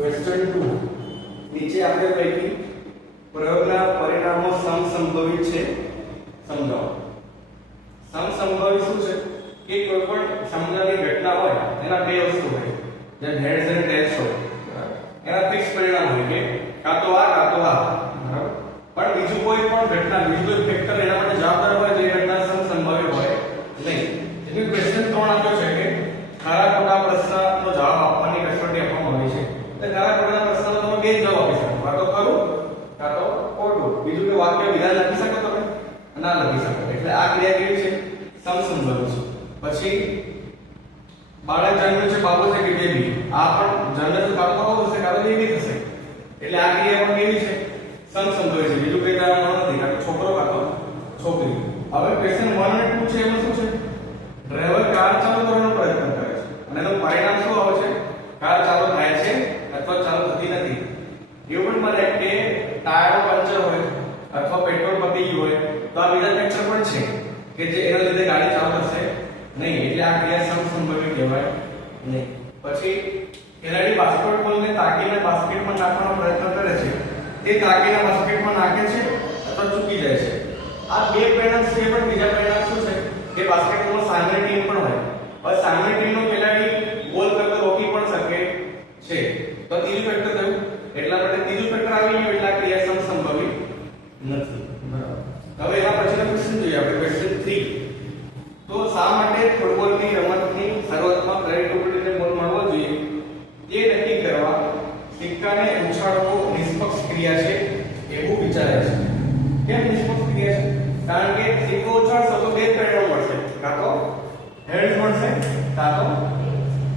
Question 2 નીચે આપેલ પૈકી પ્રયોગના પરિણામો સમસંભવિત છે સમજાવો. સમસંભવિત શું છે કે કોઈ પણ સમજાવી ઘટના હોય એના બે વસ્તુ હોય જેમ હેડ્સ એન્ડ ટેલ્સ હોય એના ફિક્સ પરિણામ હોય કે કાં તો આ બરાબર. પણ બીજું કોઈ પણ ઘટના બીજું કોઈ ફેક્ટર એના માટે જવાબદાર હોય જે ઘટના સમસંભવિત હોય નહીં. એટલે ક્વેશ્ચન 3 આપ્યો છે કે ખરા ખોટા પ્રશ્નનો જવાબ આપવાની કસોટી આપવામાં આવી છે. એટલે ખરા ખોટા પ્રશ્નનો તમે બે જ જવાબ આપી શકો, કાં તો ખરું કાં તો ખોટું. બીજું કે વાક્ય વિધાન લખી શકો તમે ના લખી શકો. એટલે આ ક્રિયા કેવી છે? સમસંભવિત છે. પછી બાળક જન્મ્યું છે બાબો છે કે બેબી, આ પણ જન્મે તો કાં તો બાબો થશે કાં તો બેબી થશે. એટલે આ ક્રિયા પણ કેવી છે? સમસંભવિત છે. બીજું કઈ તારણ નથી, કાં તો છોકરો કાં તો છોકરી. હવે ક્વેશ્ચન 1 અને 2 છે એમાં શું છે? ડ્રાઈવર કાર ચાલુ કરવાનો પ્રયત્ન કરે છે અને એનું પરિણામ શું આવે છે? કાર ચાલુ થાય છે અથવા ચાલુ થતી નથી. એવું પણ બને કે ટાયર પંચર હોય અથવા પેટ્રોલ પતી ગયું હોય તો આ બીજા ફેક્ટર પણ છે કે જે એના લીધે ગાડી ચાલુ થશે નહીં. એટલે આ ક્રિયા સમસંભવિત કહેવાય નહીં. પછી ખેલાડી બાસ્કેટબોલને તાકીને બાસ્કેટમાં નાખવાનો પ્રયત્ન કરે છે, તે તાકીને બાસ્કેટમાં નાખે છે અથવા ચૂકી જાય છે. આ બે પરિણામ છે. પણ બીજા પરિણામ શું છે કે બાસ્કેટબોલ સામે ટીમ પણ હોય. હવે સામે ટીમનો ખેલાડી ગોલ કરતો રોકી પણ શકે છે. તો ત્રીજું ફેક્ટર થયું. એટલા માટે ત્રીજું ફેક્ટર આવી ગયું એટલે આ ક્રિયા સમસંભવિત નથી. બરાબર. હવે એના પછીનો ક્વેશ્ચન જોઈએ આપણે, ક્વેશ્ચન 3. તો શા માટે ફૂટબોલની રમતની શરૂઆતમાં દરેક ટુકડીને ગોલ મળવો જોઈએ તે નક્કી કરવા સિક્કાને ઉછાળવો નિષ્પક્ષ ક્રિયા છે એવું વિચારે છે. કેમ નિષ્પક્ષ ક્રિયા છે? કારણ કે સિક્કો ઉછાળશો તો બે પરિણામ મળશે, કાં તો હેડ્સ મળશે કાં તો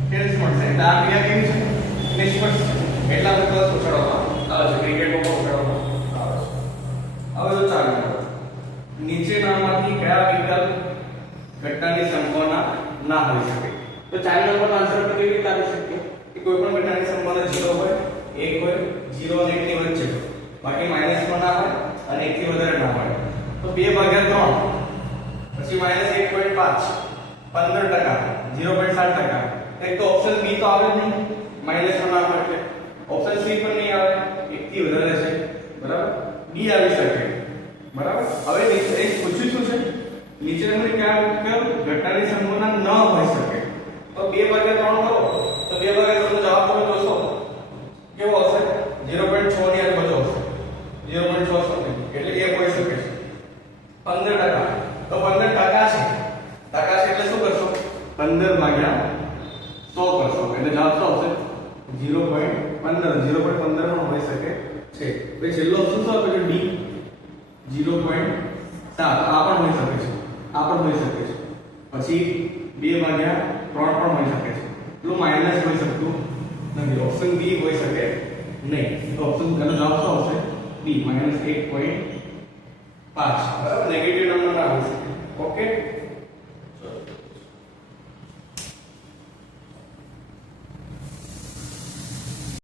ટેલ્સ મળશે. એટલે આ ક્રિયા કેવી છે? નિષ્પક્ષ છે. એટલા વખત ઉછાળવામાં આવે છે, ક્રિકેટમાં પણ ઉછાળવામાં આવે છે. હવે તો ચાલો નીચેનામાંથી કયા વિકલ્પ ઘટનાની સંભાવના ના હોઈ શકે? તો 4 નંબરનો આન્સર આપણે કેવી રીતે આપી શકીએ કે કોઈ પણ ઘટનાની સંભાવના 0 હોય, 1 હોય, 0 અને 1 ની વચ્ચે, બાકી માઈનસ પણ ના હોય અને 1 થી વધારે ના હોય. તો 2/3 પછી -1.5 15%, 0.7%. એક તો ઓપ્શન બી તો આવે જ નહીં, માઈનસ પણ ના હોય એટલે. ઓપ્શન સી પણ નહીં આવે, 1 થી વધારે છે. બરાબર. ડી આવી શકે. બરાબર. હવે નીચે એક પૂછ્યું શું છે? નીચેનામાંથી કયા વિકલ્પ ઘટનાની સંભાવના ન હોઈ શકે? તો 2/3 કરો તો 2/3 નો જવાબ તમે જોશો કેવો હશે? 0.6 ની આજુબાજુ હશે. 0.6 સમથિંગ. એટલે એ હોઈ શકે છે. 15%. તો 15% છે. ટકા છે એટલે શું કરશો? 15/100 કરશો. એટલે જવાબ શું આવશે? 0.15. 0.15 પણ હોઈ શકે છે. પછી છેલ્લો ઓપ્શન શું આપે છે? ડી 0.7. આ પણ હોઈ શકે છે. આ પણ હોઈ શકે છે. પછી 2/3 પણ હોઈ શકે છે. એટલું માઈનસ હોઈ શકતું નથી. ઓપ્શન બી હોઈ શકે નહીં. તો ઓપ્શન કનો જવાબ શું આવશે? બી -1.5. બરાબર. નેગેટિવ